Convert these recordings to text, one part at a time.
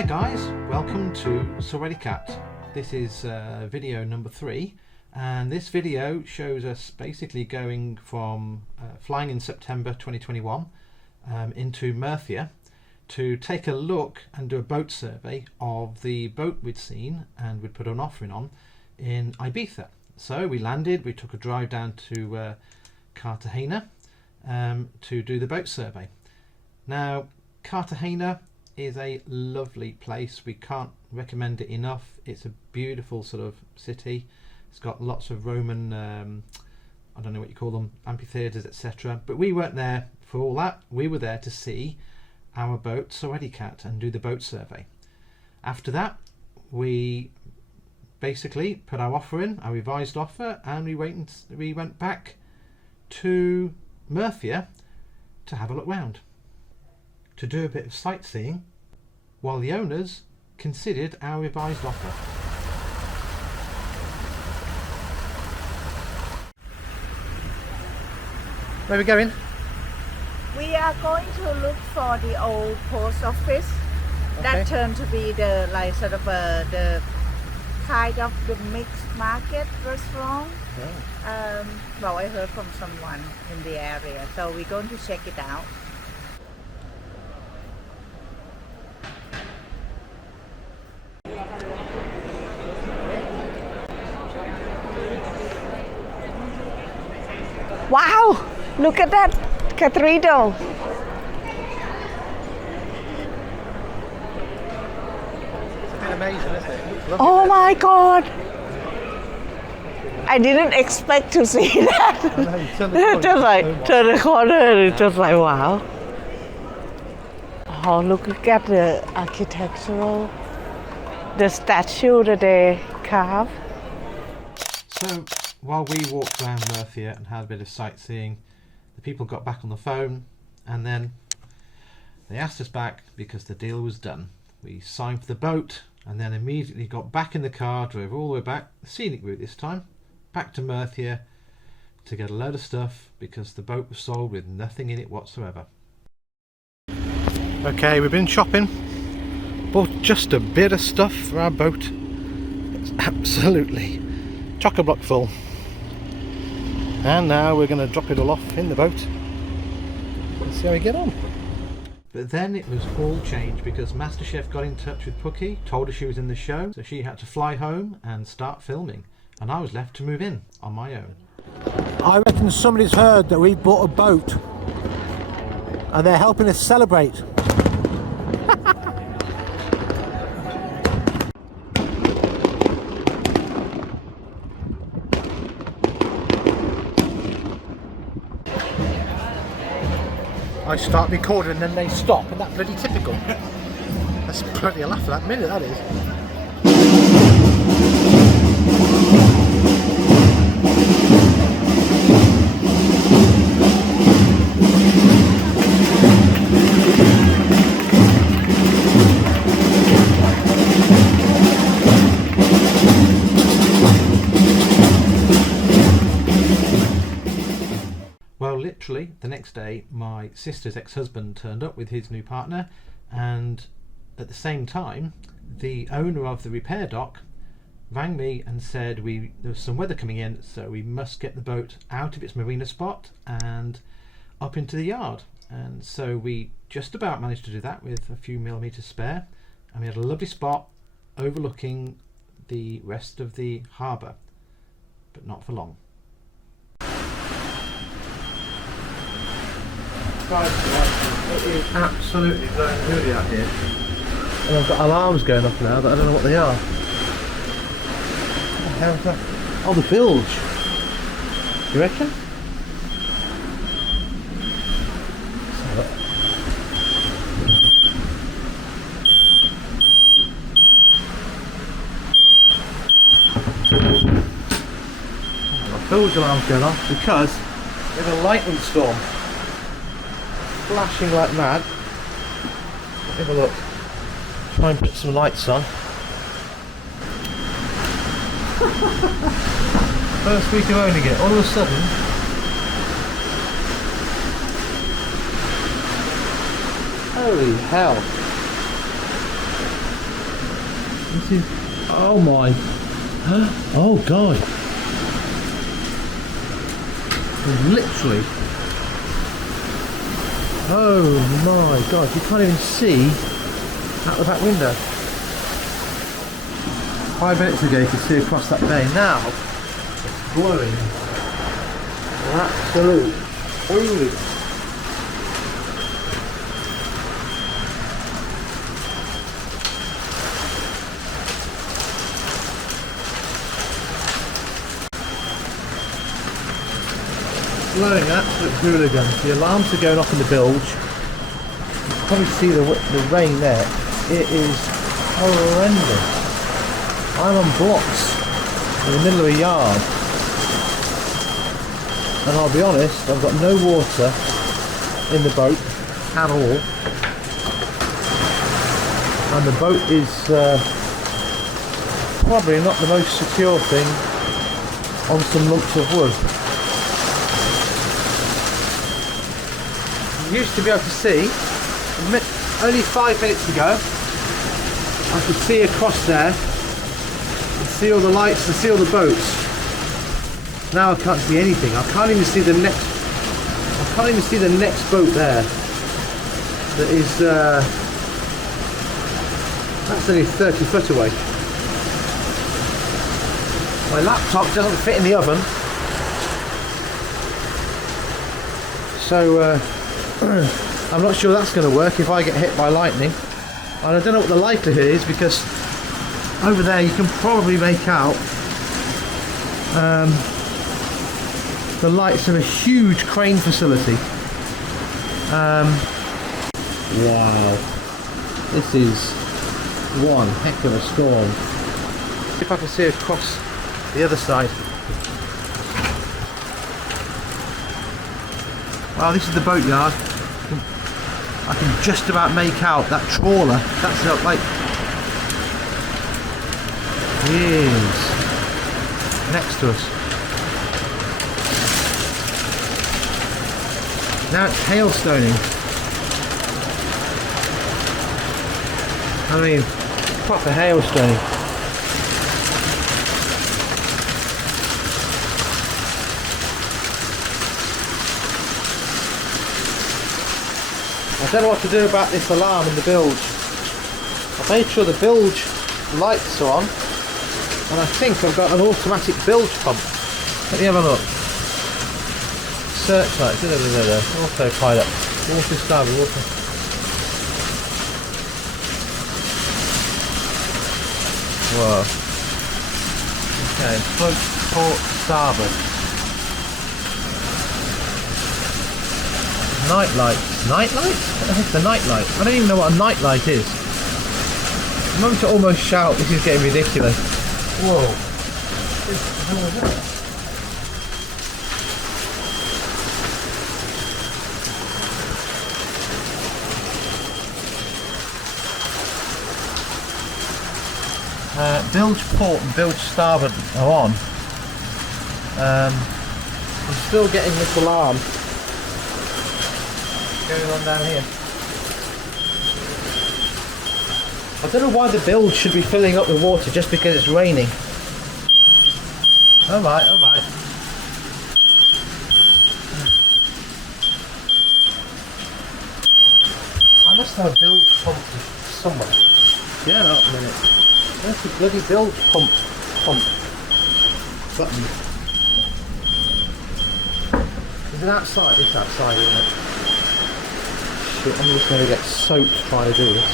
Hi guys, welcome to Sawasdeekat. This is video number 3, and this video shows us basically going from flying in September 2021 into Murcia to take a look and do a boat survey of the boat we'd seen and we'd put an offering on in Ibiza. So we landed, we took a drive down to Cartagena to do the boat survey. Now Cartagena is a lovely place. We can't recommend it enough. It's a beautiful sort of city. It's got lots of Roman I don't know what you call them, amphitheatres, etc. But we weren't there for all that. We were there to see our boat Sawasdeekat and do the boat survey. After that we basically put our offer in, our revised offer, and we went back to Murcia to have a look round, to do a bit of sightseeing while the owners considered our revised offer. Where are we going? We are going to look for the old post office. Okay. That turned to be the the kind of the mixed market restaurant. Oh. Well, I heard from someone in the area, so we're going to check it out. Wow! Look at that cathedral. It's been amazing, isn't it? Oh my God! I didn't expect to see that. Just like turn the corner and it's just like wow. Oh, look at the architectural, the statue that they carved. So while we walked around Murcia and had a bit of sightseeing, the people got back on the phone and then they asked us back because the deal was done. We signed for the boat and then immediately got back in the car, drove all the way back, the scenic route this time, back to Murcia to get a load of stuff because the boat was sold with nothing in it whatsoever. Okay, we've been shopping, bought just a bit of stuff for our boat. It's absolutely chock-a-block full. And now we're going to drop it all off in the boat and see how we get on. But then it was all changed because MasterChef got in touch with Pookie, told her she was in the show, so she had to fly home and start filming, and I was left to move in on my own. I reckon somebody's heard that we bought a boat and they're helping us celebrate. I start recording and then they stop, and that's bloody typical. That's bloody a laugh at that minute, that is. Literally the next day my sister's ex-husband turned up with his new partner, and at the same time the owner of the repair dock rang me and said there was some weather coming in, so we must get the boat out of its marina spot and up into the yard. And so we just about managed to do that with a few millimetres spare, and we had a lovely spot overlooking the rest of the harbour, but not for long. It is absolutely blowing moody out here, and I've got alarms going off now, but I don't know what they are. What the hell is that? Oh, the bilge. You reckon? My bilge alarm's going off because there's a lightning storm. Flashing like mad. Have a look. Try and put some lights on. First week of owning it, all of a sudden Holy hell. This is... Oh my... Oh god. Literally. Oh my god, you can't even see out of that window. 5 minutes ago you could see across that bay. Now it's blowing. Absolute holy. Blowing absolute hooligans. The alarms are going off in the bilge. You can probably see the rain there. It is horrendous. I'm on blocks in the middle of a yard, and I'll be honest, I've got no water in the boat at all, and the boat is probably not the most secure thing on some lumps of wood. You used to be able to see, only 5 minutes ago, I could see across there, and see all the lights and see all the boats. Now I can't see anything. I can't even see the next. I can't even see the next boat there. That is. That's only 30 foot away. My laptop doesn't fit in the oven, so I'm not sure that's going to work if I get hit by lightning. And I don't know what the likelihood is, because over there you can probably make out the lights of a huge crane facility. Wow, this is one heck of a storm. If I can see across the other side. Wow, this is the boatyard. I can just about make out that trawler. That's like years next to us. Now it's hailstoning. I mean, proper hailstoning. I don't know what to do about this alarm in the bilge. I've made sure the bilge lights are on, and I think I've got an automatic bilge pump. Let me have a look. Searchlight, autopilot, water starboard, water. Whoa. Okay, float port starboard. Night lights. Night lights? What the heck's a night light? I don't even know what a night light is. I'm going to almost shout, this is getting ridiculous. Whoa. What the hell was that? Bilge port and bilge starboard are on. I'm still getting this alarm going on down here. I don't know why the bilge should be filling up with water just because it's raining. Alright, alright. I must have a bilge pump somewhere. Yeah, not a minute. Where's the bloody bilge pump button? Is it outside? It's outside, isn't it? Shit, I'm just going to get soaked trying to do this.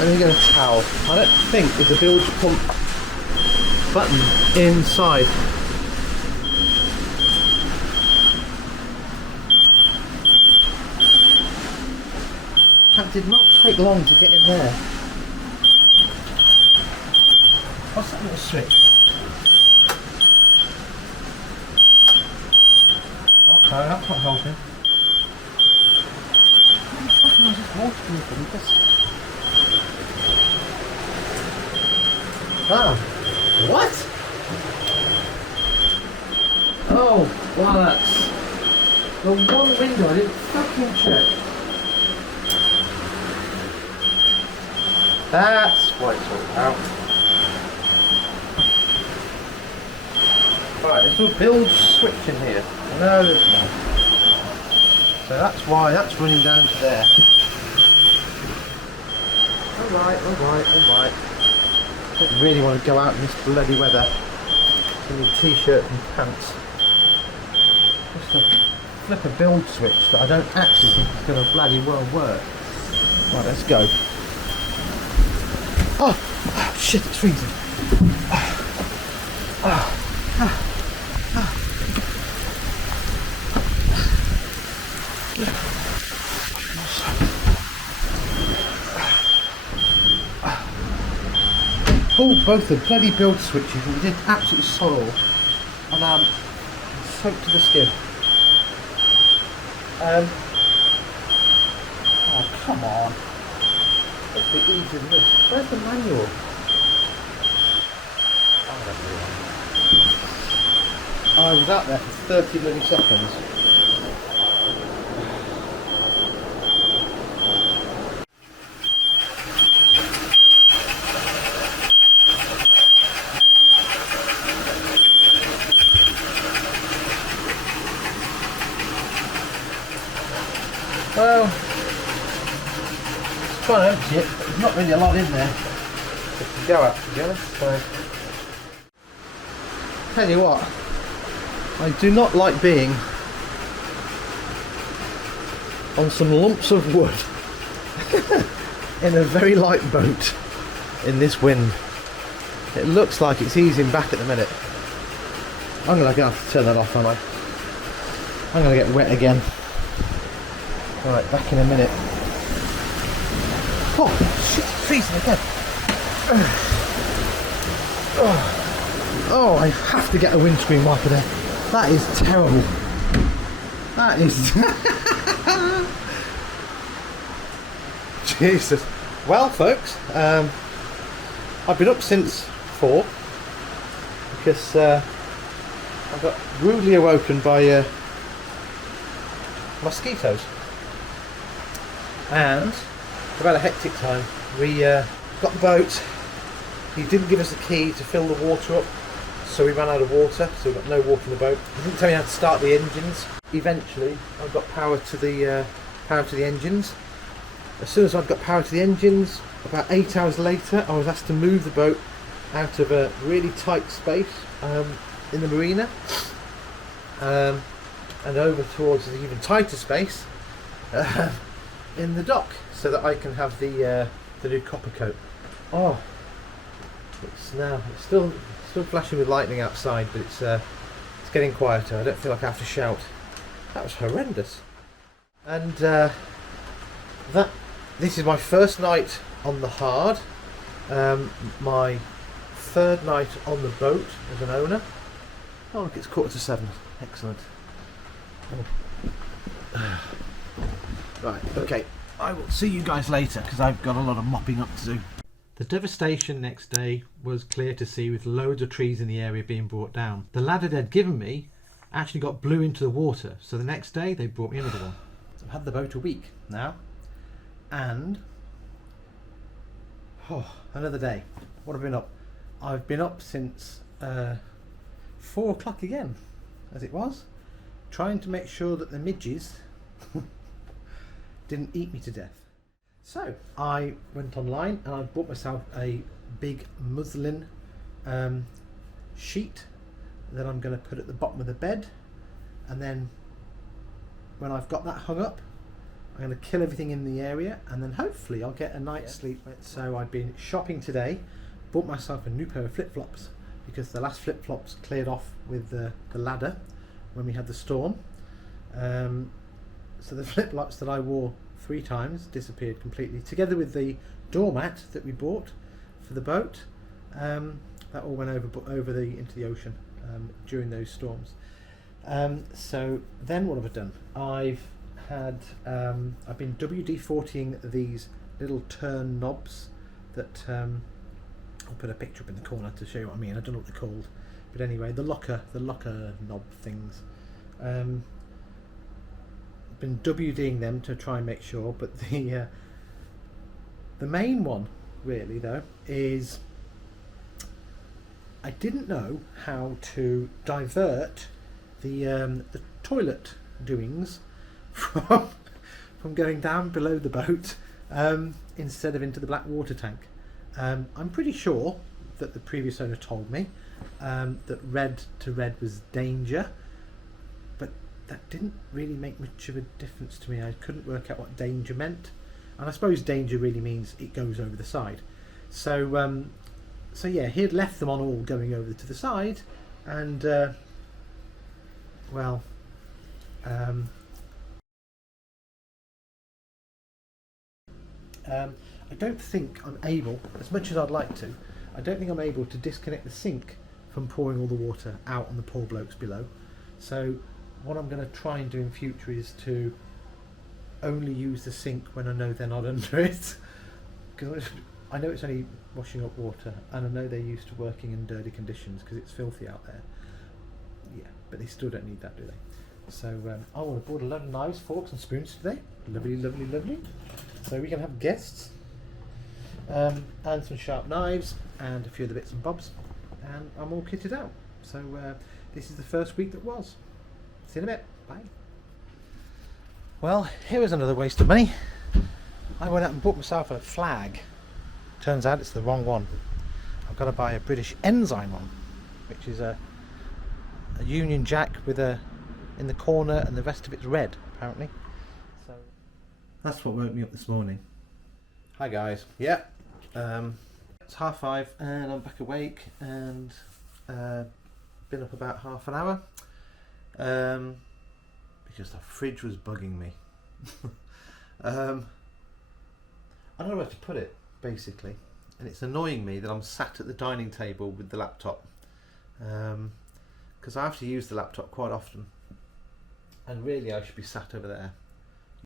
Let me get a towel. I don't think there's a bilge pump button inside. That did not take long to get in there. What's that little switch? Okay, that's not helping. Where the fuck was this water coming from? Ah, what? Oh, bollocks. The one window I didn't fucking check. That's what it's all about. Right, there's a build switch in here. No, there's not. So that's why that's running down to there. Alright. I don't really want to go out in this bloody weather in your t-shirt and pants. Just a flip a build switch that I don't actually think is going to bloody well work. Right, let's go. Oh shit, it's freezing. Pulled both the bloody build switches and we did absolutely sorrow, and I'm soaked to the skin. Oh come on, let's be easier than this. Where's the manual? I was out there for 30 milliseconds. Well, it's trying to empty it, but there's not really a lot in there to go at, to be honest. So, tell you what, I do not like being on some lumps of wood in a very light boat in this wind. It looks like it's easing back at the minute. I'm going to have to turn that off, aren't I? I'm going to get wet again. Right, back in a minute. Oh, shit, it's freezing again. Oh, I have to get a windscreen wiper there. That is terrible. That is... Jesus. Well, folks, I've been up since 4 because I got rudely awoken by mosquitoes. And we've had a hectic time. We got the boat. He didn't give us a key to fill the water up, so we ran out of water, so we got no water in the boat. He didn't tell me how to start the engines. Eventually I got power to the engines. As soon as I'd got power to the engines, about 8 hours later I was asked to move the boat out of a really tight space in the marina and over towards the even tighter space in the dock, so that I can have the new copper coat. Oh, it's still flashing with lightning outside, but it's getting quieter. I don't feel like I have to shout. That was horrendous. And this is my first night on the hard, my third night on the boat as an owner. Oh look, it's 6:45. Excellent. Oh. Right, okay, I will see you guys later because I've got a lot of mopping up to do. The devastation next day was clear to see, with loads of trees in the area being brought down. The ladder they'd given me actually got blew into the water, so the next day they brought me another one. So I've had the boat a week now, and another day. What have I been up? I've been up since 4 o'clock again, as it was, trying to make sure that the midges didn't eat me to death. So I went online and I bought myself a big muslin sheet that I'm going to put at the bottom of the bed, and then when I've got that hung up, I'm going to kill everything in the area, and then hopefully I'll get a night's sleep. So I've been shopping today, bought myself a new pair of flip-flops because the last flip-flops cleared off with the ladder when we had the storm. So the flip-flops that I wore 3 times disappeared completely, together with the doormat that we bought for the boat. That all went over into the ocean during those storms. So then what have I done? I've been WD-40ing these little turn knobs that I'll put a picture up in the corner to show you what I mean. I don't know what they're called, but anyway, the locker knob things. Been WDing them to try and make sure, but the main one really though is I didn't know how to divert the toilet doings from going down below the boat instead of into the black water tank. I'm pretty sure that the previous owner told me that red to red was danger, but that didn't really make much of a difference to me. I couldn't work out what danger meant, and I suppose danger really means it goes over the side. So so yeah, he had left them on all going over to the side, and well, I don't think I'm able, as much as I'd like to, I don't think I'm able to disconnect the sink from pouring all the water out on the poor blokes below. So what I'm going to try and do in future is to only use the sink when I know they're not under it, because I know it's only washing up water, and I know they're used to working in dirty conditions because it's filthy out there. Yeah, but they still don't need that, do they? So I want to board a lot of knives, forks and spoons today. Lovely, lovely, lovely. So we can have guests, and some sharp knives and a few other bits and bobs, and I'm all kitted out. So this is the first week that was. See you in a bit. Bye. Well, here was another waste of money. I went out and bought myself a flag. Turns out it's the wrong one. I've got to buy a British Ensign one, which is a Union Jack with a in the corner, and the rest of it's red apparently. So that's what woke me up this morning. Hi guys. Yeah, it's 5:30 and I'm back awake, and been up about half an hour because the fridge was bugging me. I don't know where to put it basically, and it's annoying me that I'm sat at the dining table with the laptop, because I have to use the laptop quite often, and really I should be sat over there.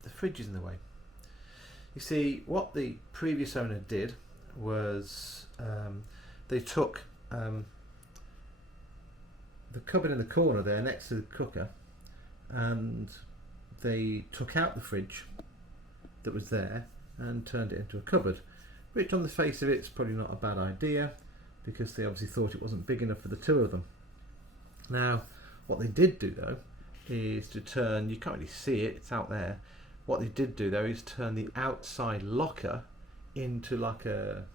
The fridge is in the way. You see, what the previous owner did was they took the cupboard in the corner there next to the cooker, and they took out the fridge that was there and turned it into a cupboard, which on the face of it is probably not a bad idea, because they obviously thought it wasn't big enough for the two of them. Now what they did do though is to turn, you can't really see it, it's out there, what they did do though is turn the outside locker into like a,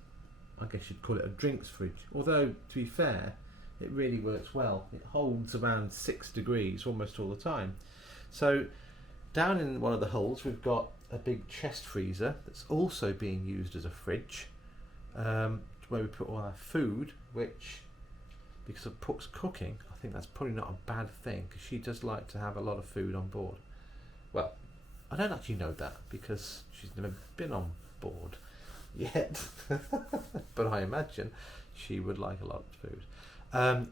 I guess you'd call it a drinks fridge, although to be fair it really works well. It holds around 6 degrees almost all the time. So down in one of the holes we've got a big chest freezer that's also being used as a fridge, where we put all our food, which, because of Puck's cooking, I think that's probably not a bad thing, because she does like to have a lot of food on board. Well, I don't actually know that because she's never been on board yet, but I imagine she would like a lot of food.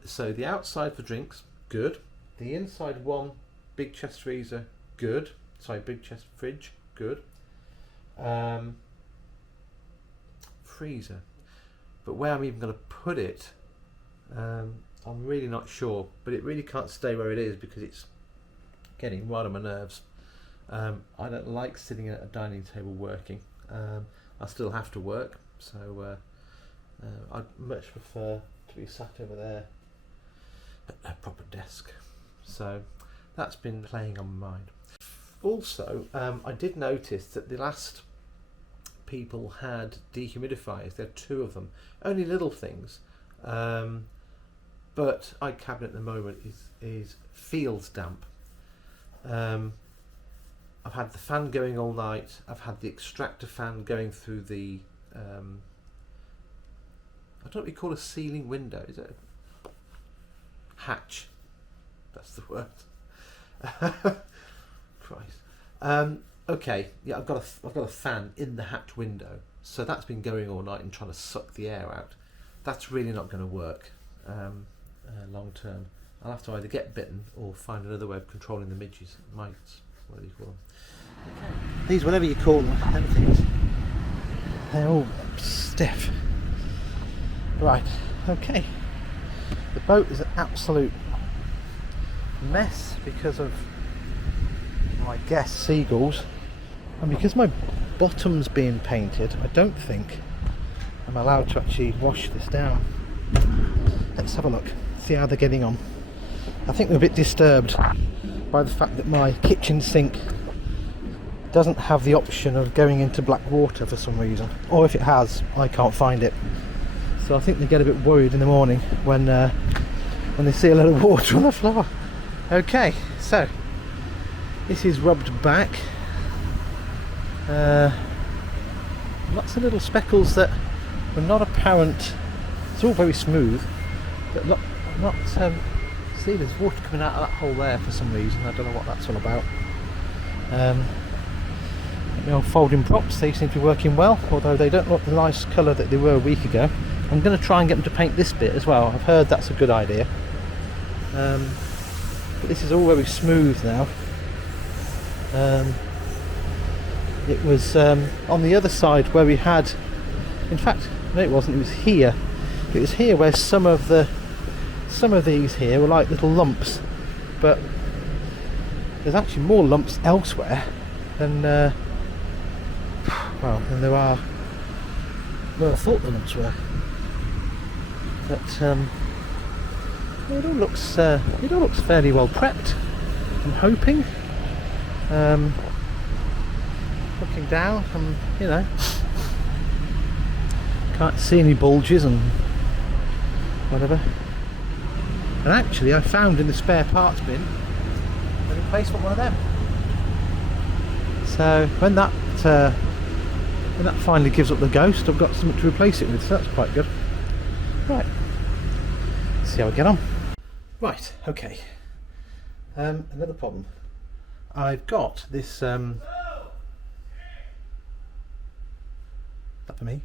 So the outside for drinks, good. The inside one, big chest freezer, good. Sorry, big chest fridge, good. Freezer, but where I'm even going to put it, I'm really not sure, but it really can't stay where it is because it's getting right on my nerves. I don't like sitting at a dining table working. I still have to work, so I'd much prefer to be sat over there at a proper desk. So that's been playing on my mind. Also, I did notice that the last people had dehumidifiers. There are 2 of them, only little things, but our cabinet at the moment is feels damp. I've had the fan going all night. I've had the extractor fan going through the I don't know what you call a ceiling window, is it? Hatch, that's the word. Christ. Okay, yeah, I've got a fan in the hatch window, so that's been going all night and trying to suck the air out. That's really not going to work long term. I'll have to either get bitten or find another way of controlling the midges, mites, whatever you call them. These, whatever you call them, them things, they're all stiff. Right, okay. The boat is an absolute mess because of, I guess, seagulls, and because my bottom's being painted, I don't think I'm allowed to actually wash this down. Let's have a look, see how they're getting on. I think they're a bit disturbed by the fact that my kitchen sink doesn't have the option of going into black water for some reason, or if it has, I can't find it. So I think they get a bit worried in the morning when they see a lot of water on the floor. Okay, so this is rubbed back. Lots of little speckles that were not apparent. It's all very smooth, but not see, there's water coming out of that hole there for some reason. I don't know what that's all about. The old folding props, they seem to be working well, although they don't look the nice colour that they were a week ago. I'm going to try and get them to paint this bit as well. I've heard that's a good idea. But this is all very smooth now. It was on the other side where we had, in fact, no, it wasn't. It was here. It was here where some of these here were like little lumps, but there's actually more lumps elsewhere than than there are where I thought the lumps were. But it all looks fairly well prepped, I'm hoping. Looking down, you know, can't see any bulges and whatever. And actually, I found in the spare parts bin a replacement one of them. So when that finally gives up the ghost, I've got something to replace it with. So that's quite good. Right, let's see how we get on. Right, okay. Another problem. I've got this. That for me?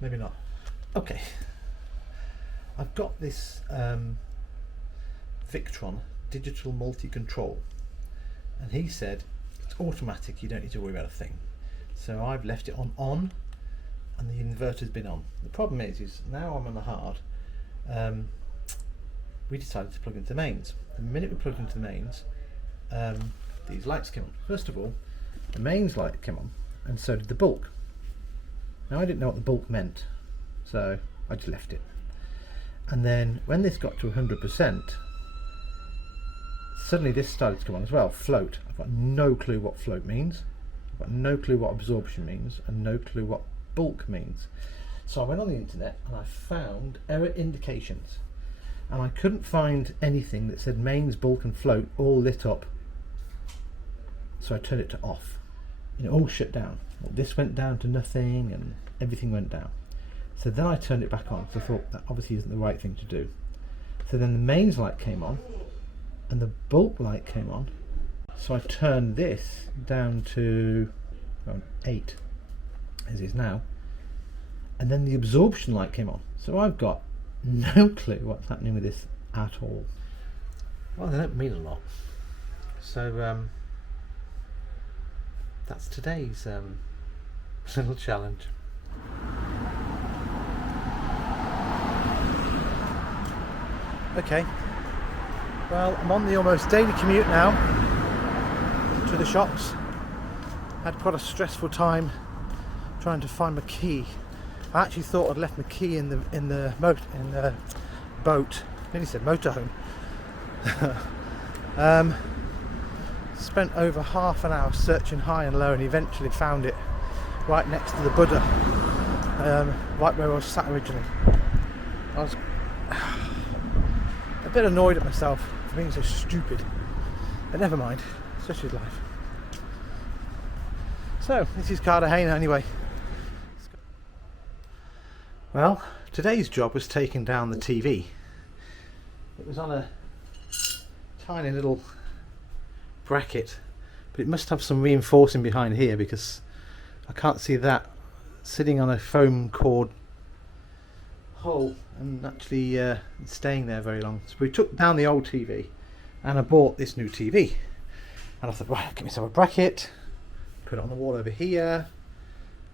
Maybe not. Okay. I've got this Victron digital multi-control, and he said it's automatic, you don't need to worry about a thing. So I've left it on, and the inverter's been on. The problem is now I'm on the hard. We decided to plug into the mains. The minute we plugged into the mains, these lights came on. First of all, the mains light came on, and so did the bulk. Now I didn't know what the bulk meant, so I just left it. And then when this got to 100%, suddenly this started to come on as well. Float. I've got no clue what float means. I've got no clue what absorption means, and no clue what bulk means. So I went on the internet and I found error indications, and I couldn't find anything that said mains, bulk and float all lit up. So I turned it to off, and it all shut down. This went down to nothing, and everything went down. So then I turned it back on, because I thought that obviously isn't the right thing to do. So then the mains light came on, and the bulk light came on. So I turned this down to 8, as is now, and then the absorption light came on. So I've got no clue what's happening with this at all. Well, they don't mean a lot. So that's today's little challenge. Okay, well, I'm on the almost daily commute now to the shops. Had quite a stressful time trying to find my key. I actually thought I'd left my key in the boat. I nearly said motorhome. Spent over half an hour searching high and low, and eventually found it right next to the Buddha, right where I was sat originally. I was a bit annoyed at myself for being so stupid, but never mind, such is life. So this is Cartagena anyway. Well, today's job was taking down the TV. It was on a tiny little bracket, but it must have some reinforcing behind here, because I can't see that sitting on a foam cord hole and actually staying there very long. So we took down the old TV, and I bought this new TV, and I thought, right, I'll get myself a bracket, put it on the wall over here.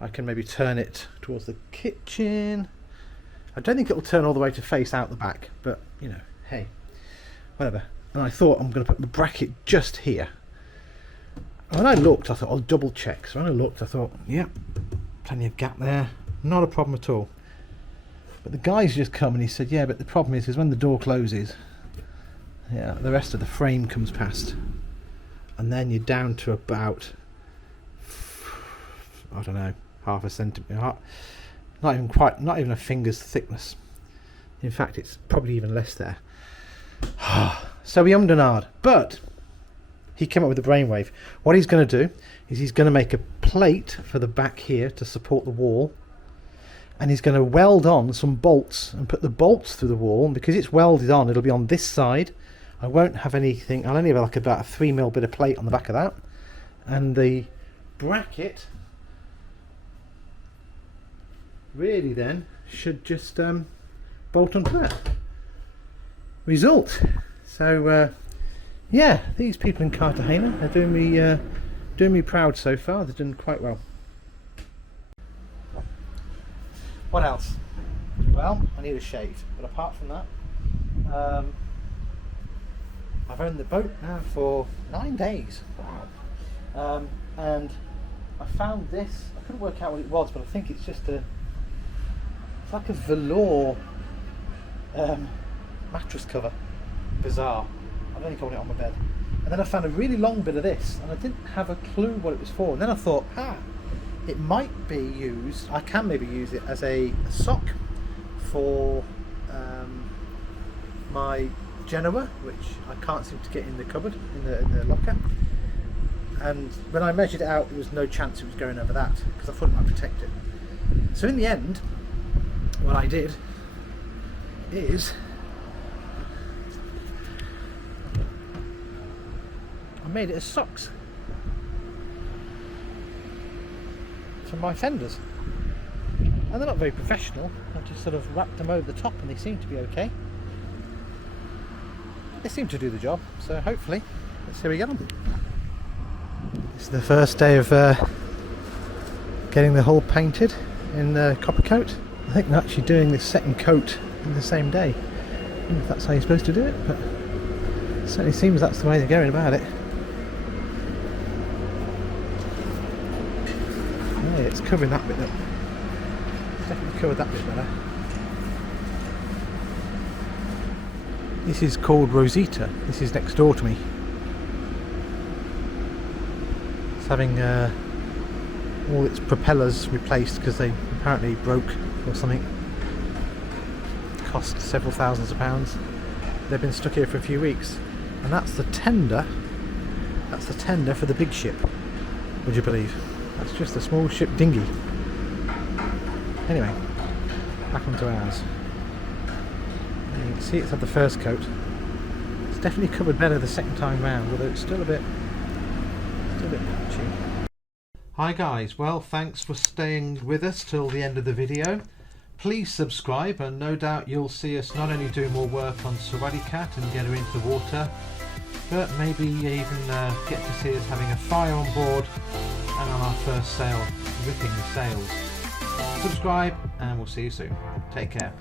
I can maybe turn it towards the kitchen. I don't think it'll turn all the way to face out the back, but you know, hey, whatever. And I thought I'm going to put the bracket just here, When I looked, I thought I'll double check. So when I looked, I thought, yeah, plenty of gap there, not a problem at all. But the guy's just come and he said, yeah, but the problem is when the door closes, yeah, the rest of the frame comes past, and then you're down to about, I don't know, half a centimetre, not even a finger's thickness. In fact, it's probably even less there. So we ummed and ahed, but he came up with a brainwave. What he's going to do is he's going to make a plate for the back here to support the wall, and he's going to weld on some bolts and put the bolts through the wall. And because it's welded on, it'll be on this side. I won't have anything. I'll only have like about a 3mm bit of plate on the back of that, and the bracket really then should just bolt onto that. Result. So yeah, these people in Cartagena are doing me proud so far. They've done quite well. What else? Well, I need a shave, but apart from that, I've owned the boat now for 9 days. Wow. And I found this. I couldn't work out what it was, but I think it's just it's like a velour mattress cover. Bizarre. I don't think I want it on my bed. And then I found a really long bit of this, and I didn't have a clue what it was for. And then I thought, it might be used, I can maybe use it as a sock for my Genoa, which I can't seem to get in the cupboard, in the locker. And when I measured it out, there was no chance it was going over that, because I thought it might protect it. So in the end, what I did is I made it as socks for my fenders, and they're not very professional. I just sort of wrapped them over the top and they seem to be okay. They seem to do the job, so hopefully let's see how we get on. This is the first day of getting the hull painted in copper coat. I think they're actually doing this second coat in the same day. I don't know if that's how you're supposed to do it, but it certainly seems that's the way they're going about it. It's covering that bit up. It's definitely covered that bit better. This is called Rosita. This is next door to me. It's having all its propellers replaced because they apparently broke or something. Cost several thousands of pounds. They've been stuck here for a few weeks, and that's the tender. That's the tender for the big ship. Would you believe? That's just a small ship dinghy. Anyway, back onto ours. And you can see it's had the first coat. It's definitely covered better the second time round, although it's still a bit patchy. Hi guys, well thanks for staying with us till the end of the video. Please subscribe, and no doubt you'll see us not only do more work on Sawasdeekat and get her into the water, but maybe even get to see us having a fire on board and on our first sail, ripping the sails. Subscribe and we'll see you soon. Take care.